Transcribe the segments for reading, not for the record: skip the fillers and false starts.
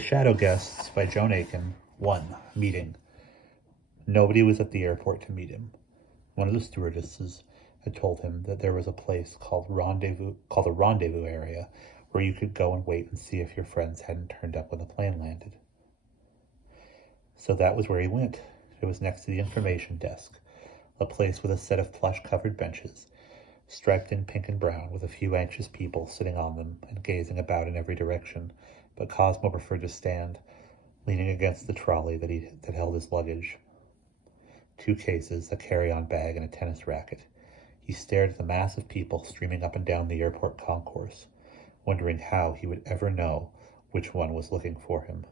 Shadow Guests by Joan Aiken. 1. Meeting. Nobody was at the airport to meet him. One of the stewardesses had told him that there was a place called the rendezvous area where you could go and wait and see if your friends hadn't turned up when the plane landed. So that was where he went. It was next to the information desk, a place with a set of plush-covered benches, striped in pink and brown, with a few anxious people sitting on them and gazing about in every direction, but Cosmo preferred to stand, leaning against the trolley that held his luggage. 2 cases, a carry-on bag, and a tennis racket. He stared at the mass of people streaming up and down the airport concourse, wondering how he would ever know which one was looking for him.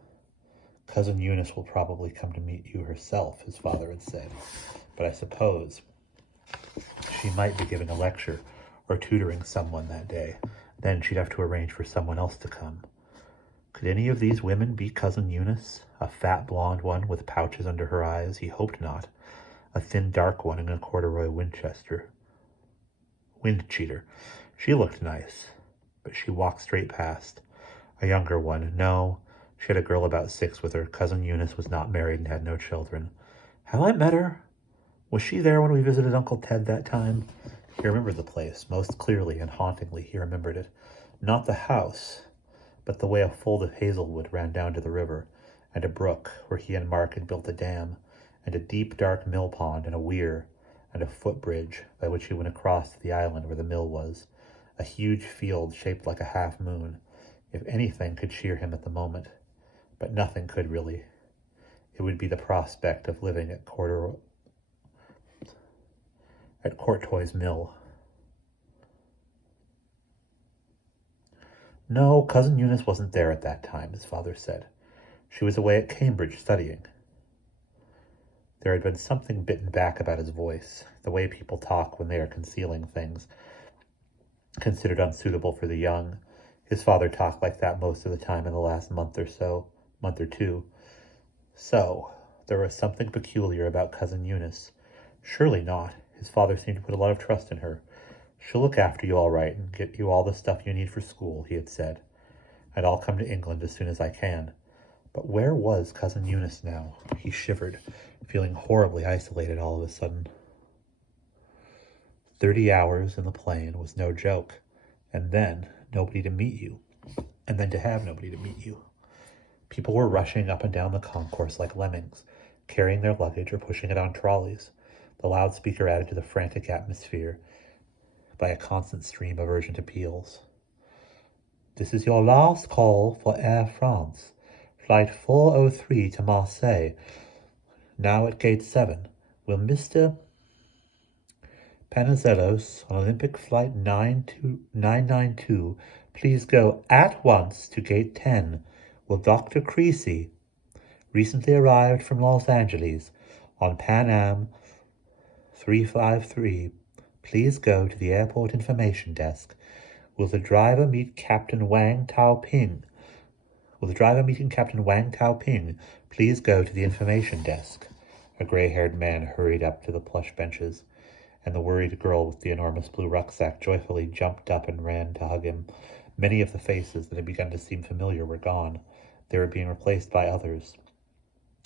Cousin Eunice will probably come to meet you herself, his father had said, but I suppose she might be giving a lecture or tutoring someone that day. Then she'd have to arrange for someone else to come. Could any of these women be Cousin Eunice? A fat blonde one with pouches under her eyes? He hoped not. A thin dark one in a corduroy wind cheater. She looked nice, but she walked straight past. A younger one. No, she had a girl about 6 with her. Cousin Eunice was not married and had no children. Have I met her? Was she there when we visited Uncle Ted that time? He remembered the place. Most clearly and hauntingly he remembered it. Not the house, but the way a fold of hazelwood ran down to the river, and a brook where he and Mark had built a dam, and a deep dark mill pond and a weir, and a footbridge by which he went across to the island where the mill was. A huge field shaped like a half moon. If anything could cheer him at the moment, but nothing could really. It would be the prospect of living at Courtois Mill. No, Cousin Eunice wasn't there at that time, his father said. She was away at Cambridge studying. There had been something bitten back about his voice, the way people talk when they are concealing things considered unsuitable for the young. His father talked like that most of the time in the last month or 2. So, there was something peculiar about Cousin Eunice. Surely not. His father seemed to put a lot of trust in her. She'll look after you all right and get you all the stuff you need for school, he had said. And I'll come to England as soon as I can. But where was Cousin Eunice now? He shivered, feeling horribly isolated all of a sudden. 30 hours in the plane was no joke. And then nobody to meet you. And then to have nobody to meet you. People were rushing up and down the concourse like lemmings, carrying their luggage or pushing it on trolleys. The loudspeaker added to the frantic atmosphere by a constant stream of urgent appeals. This is your last call for Air France. Flight 403 to Marseille. Now at gate 7. Will Mr. Panizelos on Olympic Flight 992 please go at once to gate 10? Will Dr. Creasy, recently arrived from Los Angeles on Pan Am 353, please go to the airport information desk. Will the driver meet Captain Wang Tao Ping? Will the driver meeting Captain Wang Tao Ping please go to the information desk? A gray-haired man hurried up to the plush benches, and the worried girl with the enormous blue rucksack joyfully jumped up and ran to hug him. Many of the faces that had begun to seem familiar were gone. They were being replaced by others.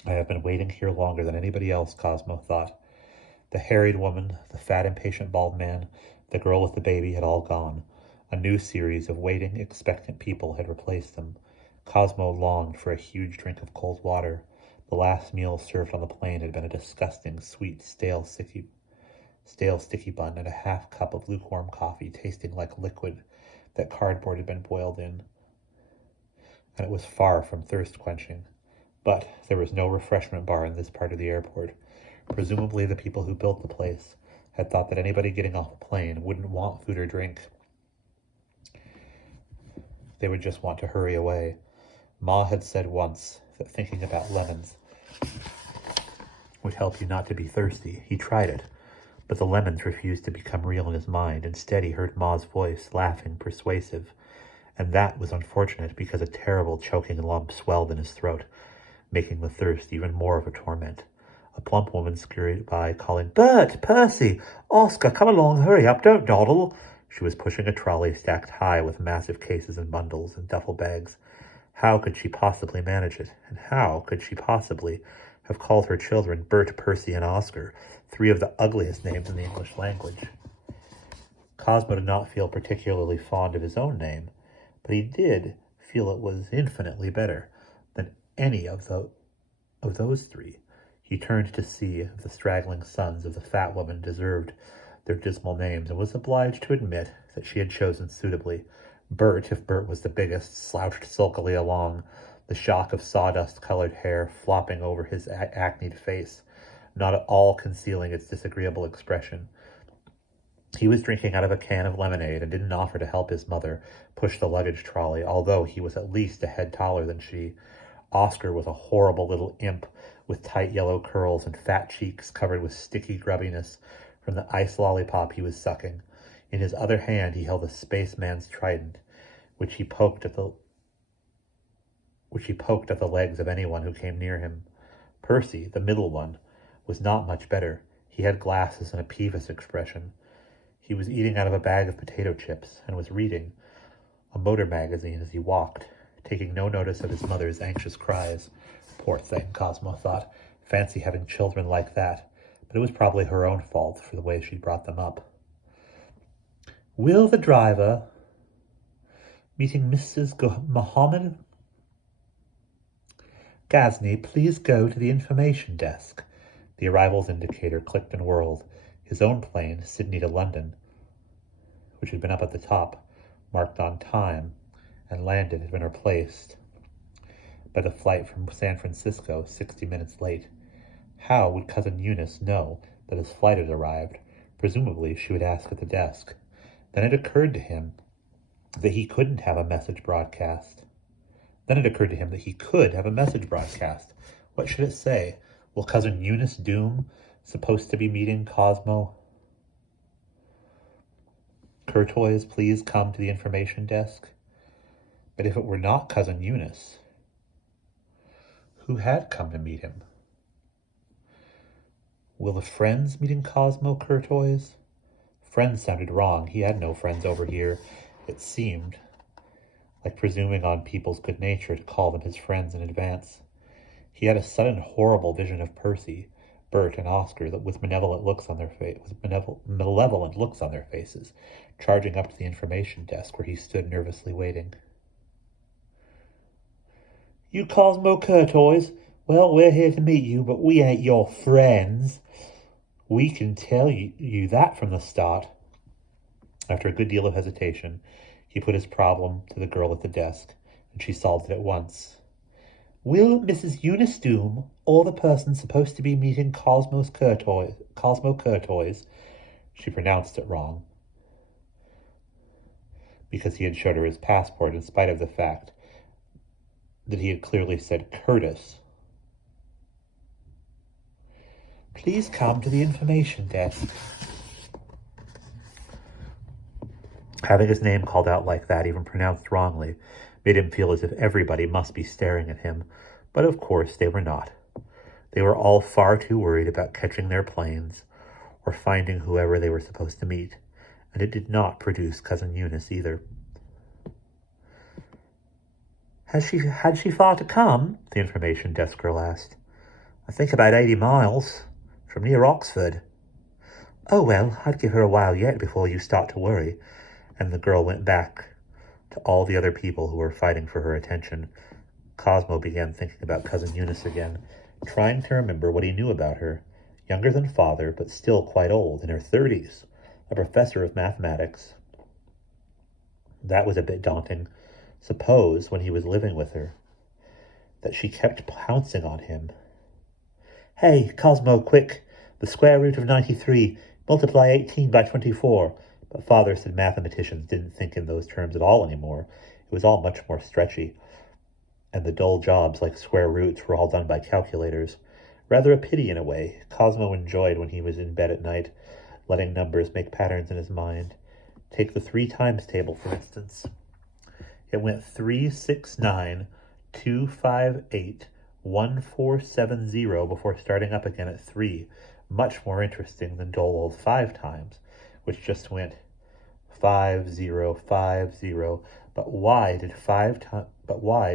I have been waiting here longer than anybody else, Cosmo thought. The harried woman, the fat, impatient bald man, the girl with the baby had all gone. A new series of waiting, expectant people had replaced them. Cosmo longed for a huge drink of cold water. The last meal served on the plane had been a disgusting, sweet, stale, sticky bun and a half cup of lukewarm coffee tasting like liquid that cardboard had been boiled in. And it was far from thirst-quenching. But there was no refreshment bar in this part of the airport. Presumably the people who built the place had thought that anybody getting off a plane wouldn't want food or drink. They would just want to hurry away. Ma had said once that thinking about lemons would help you not to be thirsty. He tried it, but the lemons refused to become real in his mind. Instead, he heard Ma's voice, laughing, persuasive. And that was unfortunate because a terrible choking lump swelled in his throat, making the thirst even more of a torment. A plump woman scurried by, calling, "Bert! Percy! Oscar! Come along! Hurry up! Don't dawdle!" She was pushing a trolley stacked high with massive cases and bundles and duffel bags. How could she possibly manage it? And how could she possibly have called her children Bert, Percy, and Oscar, three of the ugliest names in the English language? Cosmo did not feel particularly fond of his own name, but he did feel it was infinitely better than any of those three. He turned to see if the straggling sons of the fat woman deserved their dismal names, and was obliged to admit that she had chosen suitably. Bert, if Bert was the biggest, slouched sulkily along, the shock of sawdust-colored hair flopping over his acned face, not at all concealing its disagreeable expression. He was drinking out of a can of lemonade and didn't offer to help his mother push the luggage trolley, although he was at least a head taller than she. Oscar was a horrible little imp with tight yellow curls and fat cheeks covered with sticky grubbiness from the ice lollipop he was sucking. In his other hand he held a spaceman's trident, which he poked at the legs of anyone who came near him. Percy, the middle one, was not much better. He had glasses and a peevish expression. He was eating out of a bag of potato chips and was reading a motor magazine as he walked, taking no notice of his mother's anxious cries. Poor thing, Cosmo thought. Fancy having children like that. But it was probably her own fault for the way she brought them up. Will the driver, meeting Mrs. Mohammed Ghazni, please go to the information desk? The arrivals indicator clicked and whirled. His own plane, Sydney to London, which had been up at the top, marked on time, and landed, had been replaced by the flight from San Francisco, 60 minutes late. How would Cousin Eunice know that his flight had arrived? Presumably she would ask at the desk. Then it occurred to him that he couldn't have a message broadcast. What should it say? Will Cousin Eunice Doom, supposed to be meeting Cosmo Courtois, please come to the information desk? But if it were not Cousin Eunice, who had come to meet him? Will the friends meeting Cosmo Courtois? Friends sounded wrong. He had no friends over here. It seemed like presuming on people's good nature to call them his friends in advance. He had a sudden horrible vision of Percy, Bert, and Oscar that with malevolent looks on their faces, charging up to the information desk where he stood nervously waiting. You Cosmo Courtois? Well, we're here to meet you, but we ain't your friends. We can tell you that from the start. After a good deal of hesitation, he put his problem to the girl at the desk, and she solved it at once. Will Mrs. Eunice Doom, or the person supposed to be meeting Cosmo Courtois, she pronounced it wrong, because he had showed her his passport in spite of the fact that he had clearly said Curtis. Please come to the information desk. Having his name called out like that, even pronounced wrongly, made him feel as if everybody must be staring at him, but of course they were not. They were all far too worried about catching their planes or finding whoever they were supposed to meet, and it did not produce Cousin Eunice either. Had she far to come? The information desk girl asked. I think about 80 miles, from near Oxford. Oh, well, I'd give her a while yet before you start to worry. And the girl went back to all the other people who were fighting for her attention. Cosmo began thinking about Cousin Eunice again, trying to remember what he knew about her. Younger than father, but still quite old, in her 30s, a professor of mathematics. That was a bit daunting. Suppose, when he was living with her, that she kept pouncing on him. Hey, Cosmo, quick! The square root of 93. Multiply 18 by 24. But father said mathematicians didn't think in those terms at all anymore. It was all much more stretchy. And the dull jobs like square roots were all done by calculators. Rather a pity in a way. Cosmo enjoyed when he was in bed at night, letting numbers make patterns in his mind. Take the 3 times table, for instance. It went 3, 6, 9, 2, 5, 8, 1, 4, 7, 0 before starting up again at 3. Much more interesting than dull old 5 times, which just went 5050. But why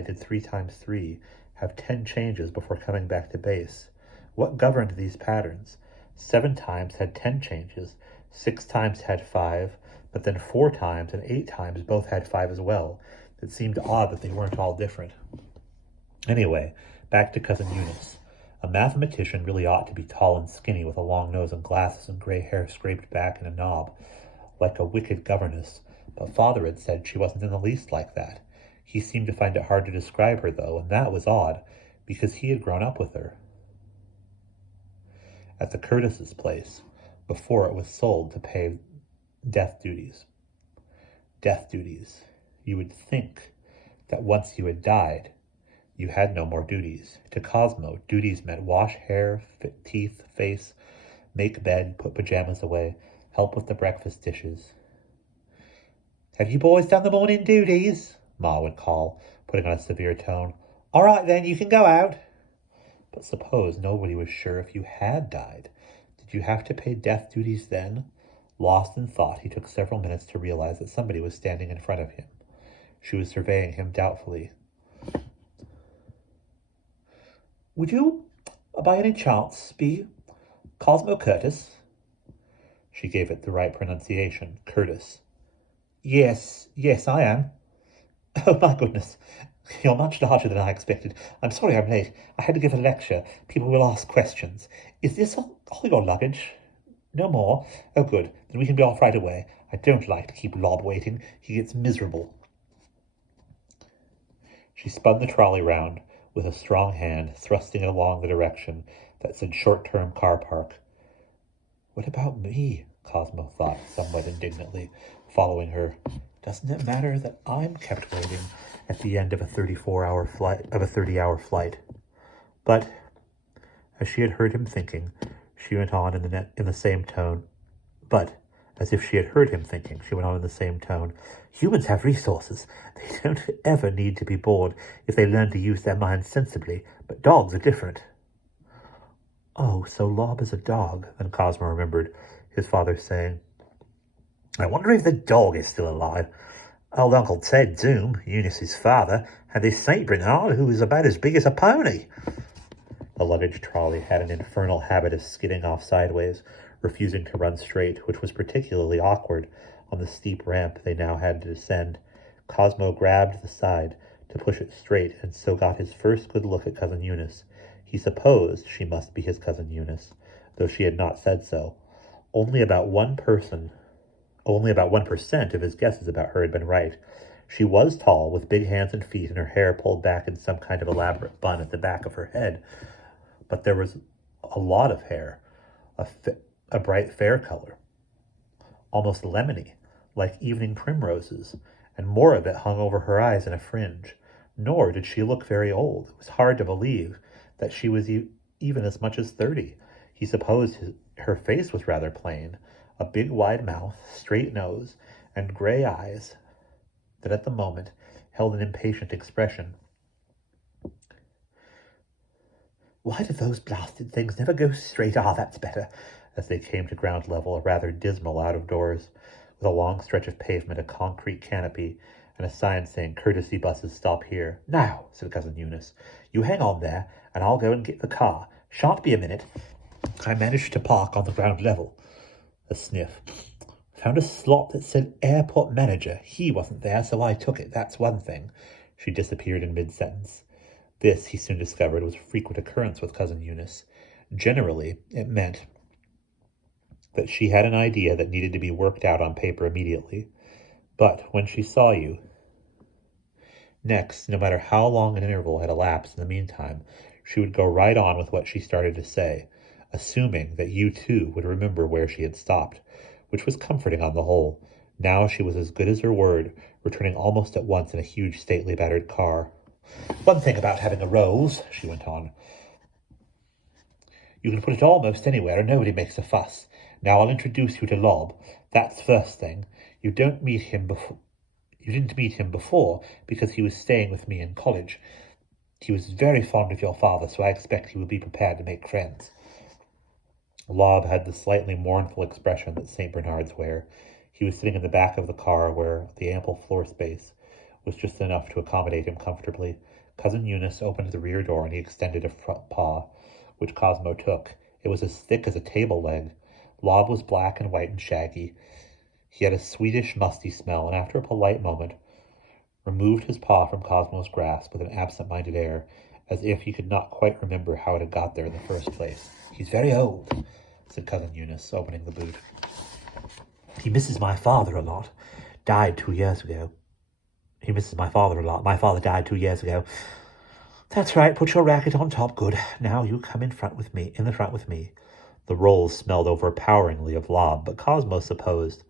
did 3 times 3 have 10 changes before coming back to base? What governed these patterns? 7 times had 10 changes, 6 times had 5, but then 4 times and 8 times both had 5 as well. It seemed odd that they weren't all different. Anyway, back to Cousin Eunice. A mathematician really ought to be tall and skinny with a long nose and glasses and gray hair scraped back in a knob, like a wicked governess, but Father had said she wasn't in the least like that. He seemed to find it hard to describe her, though, and that was odd, because he had grown up with her. At the Curtis's place, before it was sold to pay death duties. Death duties. You would think that once you had died, you had no more duties. To Cosmo, duties meant wash hair, teeth, face, make bed, put pajamas away, help with the breakfast dishes. "Have you boys done the morning duties?" Ma would call, putting on a severe tone. "All right then, you can go out." But suppose nobody was sure if you had died. Did you have to pay death duties then? Lost in thought, he took several minutes to realize that somebody was standing in front of him. She was surveying him doubtfully. "Would you, by any chance, be Cosmo Curtis?" She gave it the right pronunciation, Curtis. Yes, I am." "Oh, my goodness. You're much larger than I expected. I'm sorry I'm late. I had to give a lecture. People will ask questions. Is this all your luggage? No more? Oh, good. Then we can be off right away. I don't like to keep Lob waiting. He gets miserable." She spun the trolley round with a strong hand, thrusting it along the direction that said short-term car park. "What about me?" Cosmo thought, somewhat indignantly, following her. "Doesn't it matter that I'm kept waiting at the end of a 30-hour flight? But as she had heard him thinking, she went on in the same tone. But as if she had heard him thinking, she went on in the same tone. "Humans have resources. They don't ever need to be bored if they learn to use their minds sensibly. But dogs are different." "Oh, so Lob is a dog," then Cosmo remembered his father saying, "I wonder if the dog is still alive. Old Uncle Ted Zoom, Eunice's father, had this St. Bernard who was about as big as a pony." The luggage trolley had an infernal habit of skidding off sideways, refusing to run straight, which was particularly awkward on the steep ramp they now had to descend. Cosmo grabbed the side to push it straight, and so got his first good look at Cousin Eunice. He supposed she must be his Cousin Eunice, though she had not said so. Only about 1% of his guesses about her had been right. She was tall, with big hands and feet, and her hair pulled back in some kind of elaborate bun at the back of her head. But there was a lot of hair, a bright fair color, almost lemony, like evening primroses, and more of it hung over her eyes in a fringe. Nor did she look very old. It was hard to believe that she was even as much as 30. He supposed her face was rather plain, a big wide mouth, straight nose, and gray eyes that at the moment held an impatient expression. "Why do those blasted things never go straight? Ah, that's better." As they came to ground level, a rather dismal out-of-doors, with a long stretch of pavement, a concrete canopy, and a sign saying, "Courtesy buses stop here." "Now," said Cousin Eunice, "you hang on there, and I'll go and get the car. Shan't be a minute. I managed to park on the ground level." A sniff. "Found a slot that said airport manager. He wasn't there, so I took it. That's one thing." She disappeared in mid-sentence. This, he soon discovered, was a frequent occurrence with Cousin Eunice. Generally, it meant that she had an idea that needed to be worked out on paper immediately. But when she saw you next, no matter how long an interval had elapsed in the meantime, she would go right on with what she started to say, assuming that you too would remember where she had stopped, which was comforting on the whole. Now she was as good as her word, returning almost at once in a huge, stately, battered car. "One thing about having a Rolls," she went on, "you can put it almost anywhere and nobody makes a fuss. Now I'll introduce you to Lob. That's first thing. You didn't meet him before because he was staying with me in college. He was very fond of your father, so I expect he will be prepared to make friends." Lob had the slightly mournful expression that St. Bernards wear. He was sitting in the back of the car where the ample floor space was just enough to accommodate him comfortably. Cousin Eunice opened the rear door and he extended a front paw, which Cosmo took. It was as thick as a table leg. Lob was black and white and shaggy. He had a sweetish, musty smell, and after a polite moment, removed his paw from Cosmo's grasp with an absent-minded air, as if he could not quite remember how it had got there in the first place. "He's very old," said Cousin Eunice, opening the boot. "He misses my father a lot. Died 2 years ago. He misses my father a lot. My father died 2 years ago. That's right, put your racket on top. Good. Now you come in the front with me. The rolls smelled overpoweringly of Lob, but Cosmo supposed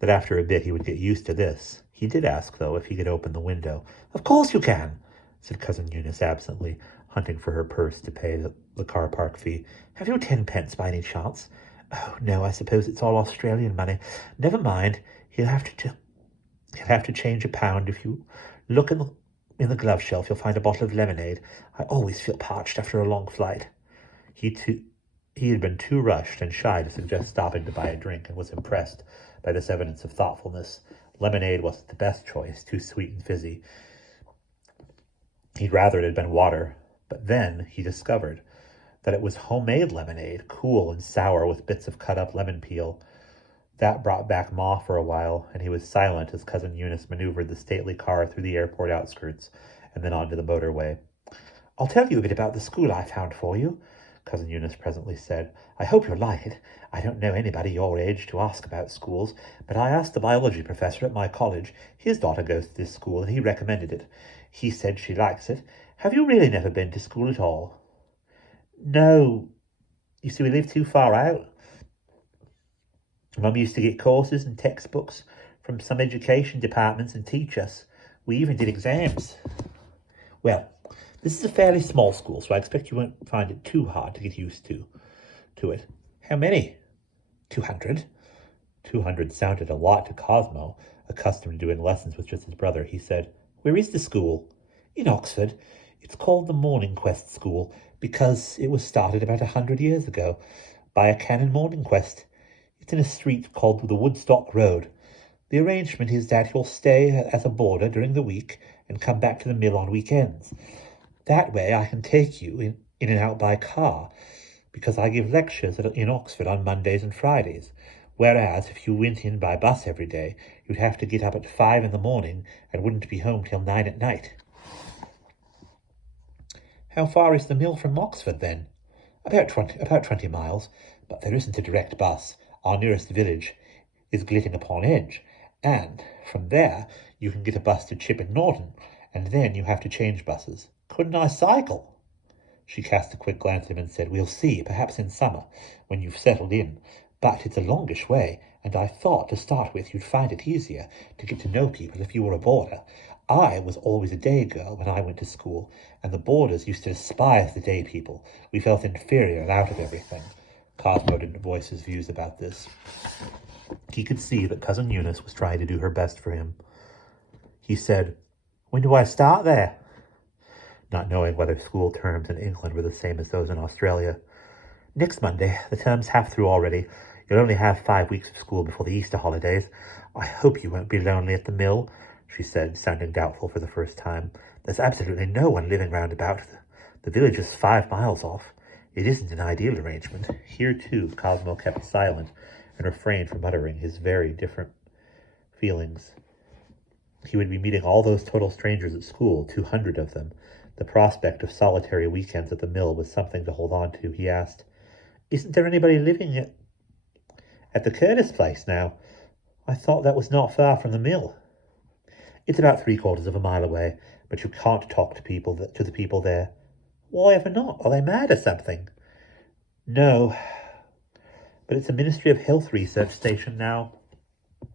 that after a bit he would get used to this. He did ask, though, if he could open the window. "Of course you can," said Cousin Eunice absently, hunting for her purse to pay the car park fee. "Have you 10 pence by any chance?" "Oh, no, I suppose it's all Australian money. Never mind. He'll have to change £1. If you look in the glove shelf, you'll find a bottle of lemonade. I always feel parched after a long flight." He had been too rushed and shy to suggest stopping to buy a drink, and was impressed by this evidence of thoughtfulness. Lemonade wasn't the best choice, too sweet and fizzy. He'd rather it had been water, but then he discovered that it was homemade lemonade, cool and sour with bits of cut-up lemon peel. That brought back Ma for a while, and he was silent as Cousin Eunice maneuvered the stately car through the airport outskirts and then onto the motorway. "I'll tell you a bit about the school I found for you," Cousin Eunice presently said. "I hope you'll like it. I don't know anybody your age to ask about schools, but I asked the biology professor at my college. His daughter goes to this school, and he recommended it. He said she likes it. Have you really never been to school at all?" "No. You see, we live too far out. Mum used to get courses and textbooks from some education departments and teach us. We even did exams." "Well, this is a fairly small school, so I expect you won't find it too hard to get used to it." "How many?" 200. 200 sounded a lot to Cosmo, accustomed to doing lessons with just his brother. He said, "Where is the school?" "In Oxford. It's called the Morning Quest School because it was started about 100 years ago by a Canon Morningquest. It's in a street called the Woodstock Road. The arrangement is that you'll stay at a boarder during the week and come back to the mill on weekends. That way I can take you in and out by car, because I give lectures in Oxford on Mondays and Fridays, whereas if you went in by bus every day, you'd have to get up at 5 in the morning and wouldn't be home till 9 at night." "How far is the mill from Oxford, then?" About 20 miles, but there isn't a direct bus. Our nearest village is Glitting upon Edge, and from there you can get a bus to Chipping Norton, and then you have to change buses." "Couldn't I cycle?" She cast a quick glance at him and said, "We'll see, perhaps in summer, when you've settled in. But it's a longish way, and I thought to start with you'd find it easier to get to know people if you were a boarder. I was always a day girl when I went to school, and the boarders used to despise the day people. We felt inferior and out of everything." Cosmo didn't voice his views about this. He could see that Cousin Eunice was trying to do her best for him. He said, "When do I start there?" Not knowing whether school terms in England were the same as those in Australia. "Next Monday. The term's half through already. You'll only have 5 weeks of school before the Easter holidays. I hope you won't be lonely at the mill," she said, sounding doubtful for the first time. "There's absolutely no one living round about. The village is 5 miles off. It isn't an ideal arrangement." Here, too, Cosmo kept silent and refrained from uttering his very different feelings. He would be meeting all those total strangers at school, 200 of them. The prospect of solitary weekends at the mill was something to hold on to. He asked, "Isn't there anybody living at the Curtis place now? I thought that was not far from the mill." "It's about 3/4 of a mile away, but you can't talk to the people there." "Why ever not? Are they mad or something?" "No, but it's a Ministry of Health research station now.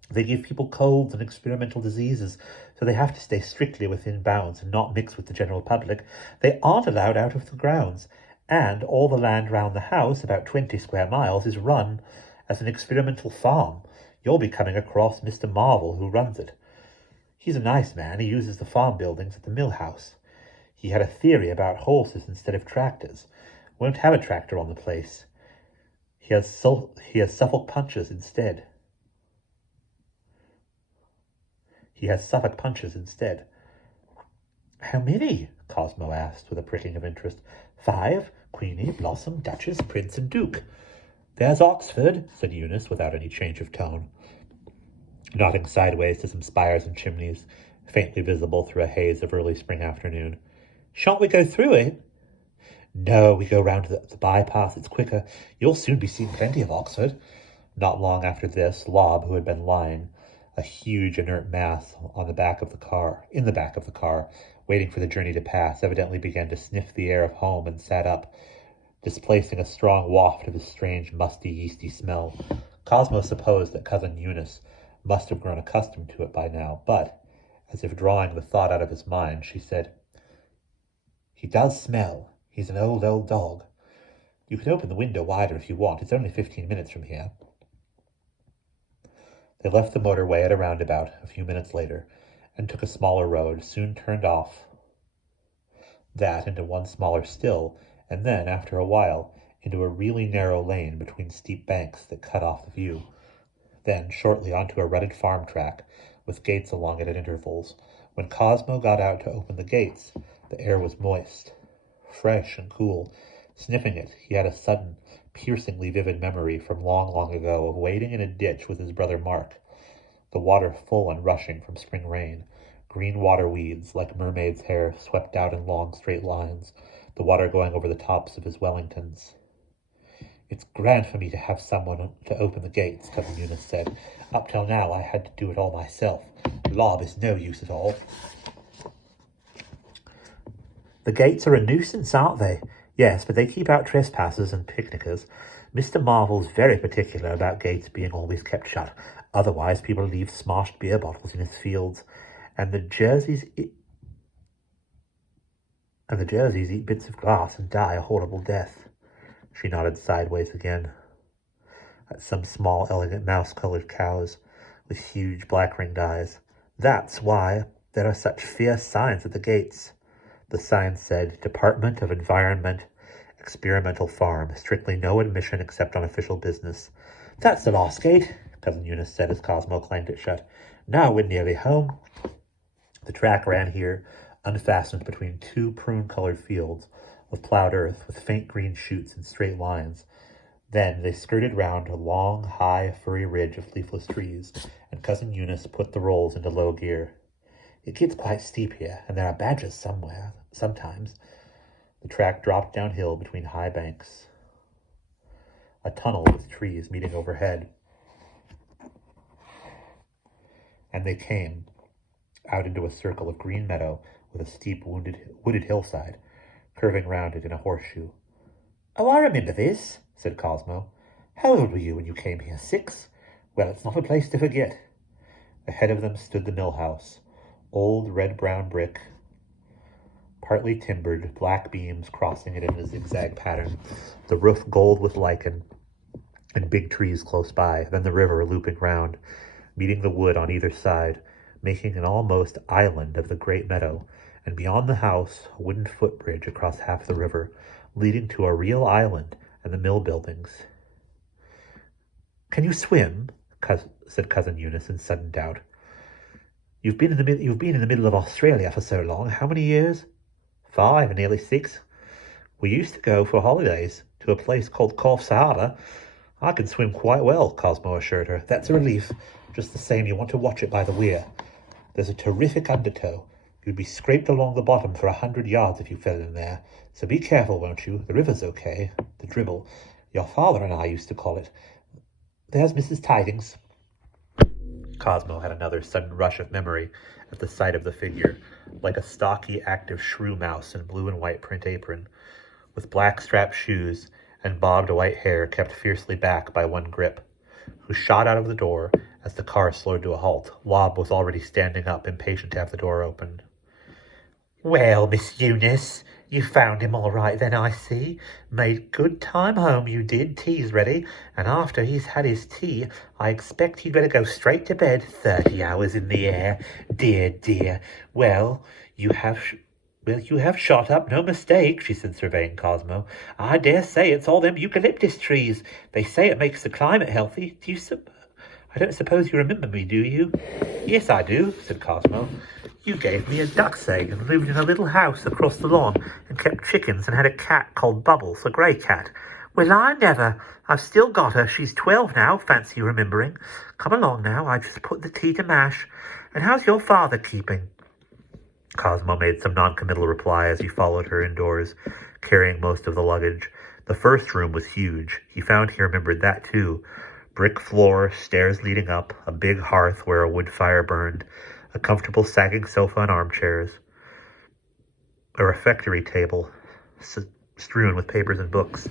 They give people colds and experimental diseases, so they have to stay strictly within bounds and not mix with the general public. They aren't allowed out of the grounds, and all the land round the house, about 20 square miles, is run as an experimental farm. You'll be coming across Mr. Marvel, who runs it. He's a nice man. He uses the farm buildings at the mill house. He had a theory about horses instead of tractors. Won't have a tractor on the place. He has Suffolk punches instead." He has Suffolk punches instead. How many? Cosmo asked, with a pricking of interest. 5, Queenie, Blossom, Duchess, Prince, and Duke. There's Oxford, said Eunice, without any change of tone, nodding sideways to some spires and chimneys, faintly visible through a haze of early spring afternoon. Shan't we go through it? No, we go round the bypass. It's quicker. You'll soon be seeing plenty of Oxford. Not long after this, Lob, who had been lying, a huge inert mass in the back of the car, waiting for the journey to pass, evidently began to sniff the air of home and sat up, displacing a strong waft of his strange, musty, yeasty smell. Cosmo supposed that Cousin Eunice must have grown accustomed to it by now, but, as if drawing the thought out of his mind, she said, He does smell. He's an old dog. You can open the window wider if you want. It's only 15 minutes from here. They left the motorway at a roundabout a few minutes later and took a smaller road, soon turned off that into one smaller still, and then, after a while, into a really narrow lane between steep banks that cut off the view. Then, shortly onto a rutted farm track, with gates along it at intervals. When Cosmo got out to open the gates, the air was moist, fresh and cool. Sniffing it, he had a sudden, piercingly vivid memory from long ago of wading in a ditch with his brother Mark, the water full and rushing from spring rain. Green water weeds, like mermaid's hair, swept out in long straight lines, the water going over the tops of his Wellingtons. It's grand for me to have someone to open the gates, Cousin Eunice said. Up till now I had to do it all myself. Lob is no use at all. The gates are a nuisance, aren't they? Yes, but they keep out trespassers and picnickers. Mr. Marvel's very particular about gates being always kept shut. Otherwise people leave smashed beer bottles in his fields, and the Jerseys eat bits of glass and die a horrible death. She nodded sideways again at some small, elegant, mouse-colored cows with huge black-ringed eyes. That's why there are such fierce signs at the gates. The sign said, Department of Environment, Experimental Farm, strictly no admission except on official business. That's the last gate, Cousin Eunice said as Cosmo clanged it shut. Now we're nearly home. The track ran here, unfastened between 2 prune-colored fields of plowed earth with faint green shoots in straight lines. Then they skirted round a long, high, furry ridge of leafless trees, and Cousin Eunice put the rolls into low gear. It gets quite steep here, and there are badgers sometimes. The track dropped downhill between high banks, a tunnel with trees meeting overhead. And they came out into a circle of green meadow with a steep wooded hillside, curving round it in a horseshoe. Oh, I remember this, said Cosmo. How old were you when you came here? 6? Well, it's not a place to forget. Ahead of them stood the mill house, old red-brown brick, partly timbered, black beams crossing it in a zigzag pattern, the roof gold with lichen, and big trees close by, then the river looping round, meeting the wood on either side, making an almost island of the great meadow, and beyond the house, a wooden footbridge across half the river, leading to a real island and the mill buildings. Can you swim? Said Cousin Eunice in sudden doubt. You've been in the middle of Australia for so long. How many years? 5, nearly 6. We used to go for holidays to a place called Coffs Harbour. I can swim quite well, Cosmo assured her. That's a relief. Just the same, you want to watch it by the weir. There's a terrific undertow. You'd be scraped along the bottom for 100 yards if you fell in there. So be careful, won't you? The river's okay. The dribble. Your father and I used to call it. There's Mrs. Tidings. Cosmo had another sudden rush of memory at the sight of the figure, like a stocky, active shrew mouse in blue and white print apron, with black strapped shoes and bobbed white hair kept fiercely back by one grip, who shot out of the door as the car slowed to a halt. Lob was already standing up, impatient to have the door opened. Well, Miss Eunice, you found him all right then, I see. Made good time home, you did. Tea's ready, and after he's had his tea, I expect he'd better go straight to bed. 30 hours in the air. Dear, dear. Well, you have shot up, no mistake, she said, surveying Cosmo. I dare say it's all them eucalyptus trees. They say it makes the climate healthy. I don't suppose you remember me, do you? Yes, I do, said Cosmo. You gave me a duck's egg and lived in a little house across the lawn and kept chickens and had a cat called Bubbles, a grey cat. Well, I never. I've still got her. She's 12 now, fancy remembering. Come along now, I've just put the tea to mash. And how's your father keeping? Cosmo made some noncommittal reply as he followed her indoors, carrying most of the luggage. The first room was huge. He found he remembered that too. Brick floor, stairs leading up, a big hearth where a wood fire burned, a comfortable sagging sofa and armchairs, a refectory table strewn with papers and books,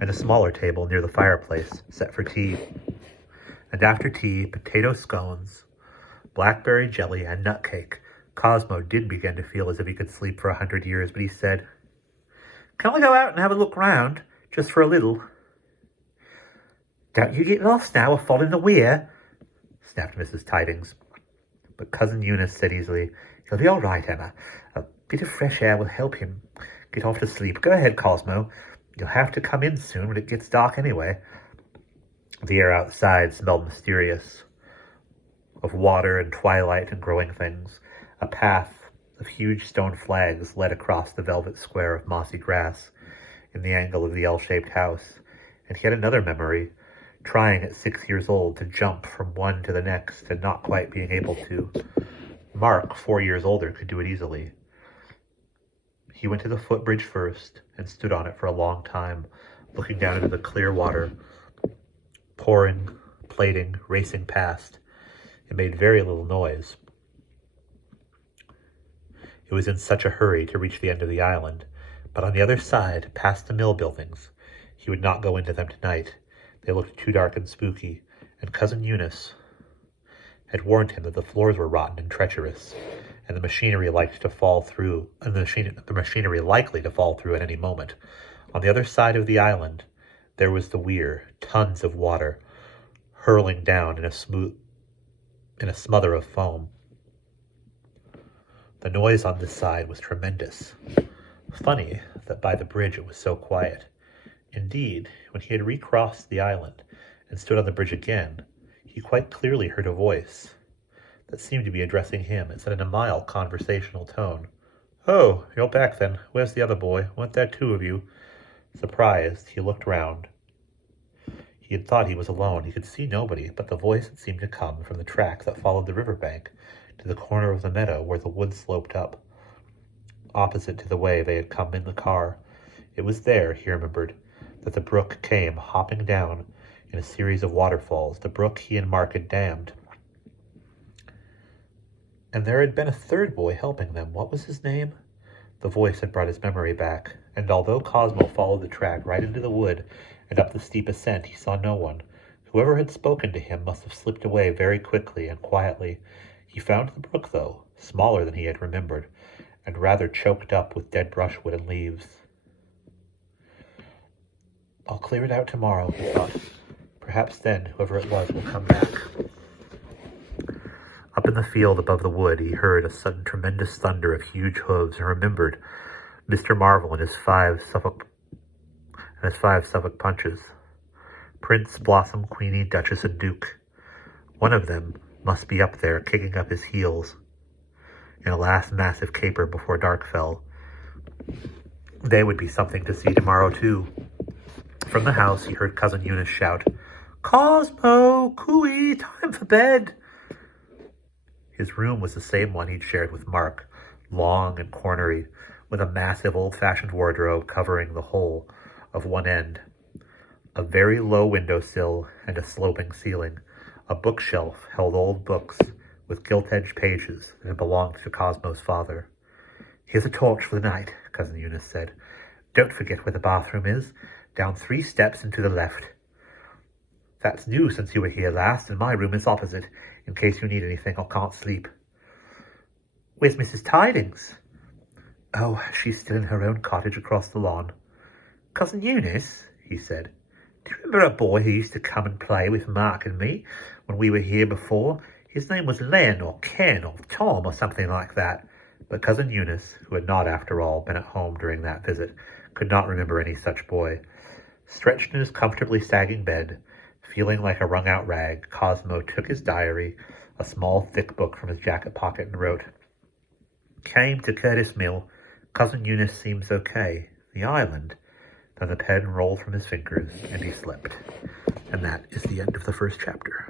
and a smaller table near the fireplace set for tea. And after tea, potato scones, blackberry jelly, and nut cake. Cosmo did begin to feel as if he could sleep for 100 years, but he said, "Can I go out and have a look round, just for a little?" "Don't you get lost now or fall in the weir," snapped Mrs. Tidings. But Cousin Eunice said easily, "He'll be all right, Emma. A bit of fresh air will help him get off to sleep. Go ahead, Cosmo. You'll have to come in soon when it gets dark anyway." The air outside smelled mysterious, of water and twilight and growing things. A path of huge stone flags led across the velvet square of mossy grass in the angle of the L-shaped house, and he had another memory, trying at 6 years old to jump from one to the next and not quite being able to. Mark, 4 years older, could do it easily. He went to the footbridge first and stood on it for a long time, looking down into the clear water, pouring, plating, racing past. It made very little noise. It was in such a hurry to reach the end of the island, but on the other side, past the mill buildings. He would not go into them tonight. They looked too dark and spooky, and Cousin Eunice had warned him that the floors were rotten and treacherous, and the machinery likely to fall through at any moment. On the other side of the island, there was the weir, tons of water, hurling down in a smother of foam. The noise on this side was tremendous. Funny that by the bridge it was so quiet. Indeed, when he had recrossed the island and stood on the bridge again, he quite clearly heard a voice that seemed to be addressing him. It said in a mild conversational tone, "Oh, you're back then. Where's the other boy? Weren't there two of you?" Surprised, he looked round. He had thought he was alone. He could see nobody, but the voice had seemed to come from the track that followed the river bank to the corner of the meadow where the wood sloped up, opposite to the way they had come in the car. It was there, he remembered, that the brook came hopping down in a series of waterfalls, the brook he and Mark had dammed. And there had been a third boy helping them. What was his name? The voice had brought his memory back, and although Cosmo followed the track right into the wood and up the steep ascent, he saw no one. Whoever had spoken to him must have slipped away very quickly and quietly. He found the brook, though, smaller than he had remembered, and rather choked up with dead brushwood and leaves. "I'll clear it out tomorrow," he thought. "Perhaps then whoever it was will come back." Up in the field above the wood, he heard a sudden tremendous thunder of huge hooves and remembered Mr. Marvel and his five Suffolk punches. Prince, Blossom, Queenie, Duchess, and Duke. One of them must be up there, kicking up his heels in a last massive caper before dark fell. They would be something to see tomorrow, too. From the house, he heard Cousin Eunice shout, "Cosmo! Cooey! Time for bed!" His room was the same one he'd shared with Mark, long and cornery, with a massive old-fashioned wardrobe covering the whole of one end, a very low windowsill and a sloping ceiling. A bookshelf held old books with gilt-edged pages that had belonged to Cosmo's father. "Here's a torch for the night," Cousin Eunice said. "Don't forget where the bathroom is. Down 3 steps and to the left. That's new since you were here last, and my room is opposite, in case you need anything or can't sleep." "Where's Mrs. Tidings?" "Oh, she's still in her own cottage across the lawn." "Cousin Eunice," he said, "do you remember a boy who used to come and play with Mark and me when we were here before? His name was Len or Ken or Tom or something like that." But Cousin Eunice, who had not, after all, been at home during that visit, could not remember any such boy. Stretched in his comfortably sagging bed, Feeling like a wrung-out rag, Cosmo took his diary, a small, thick book, from his jacket pocket and wrote, "Came to Curtis Mill. Cousin Eunice seems okay. The island." Then the pen rolled from his fingers, and he slept. And that is the end of the first chapter.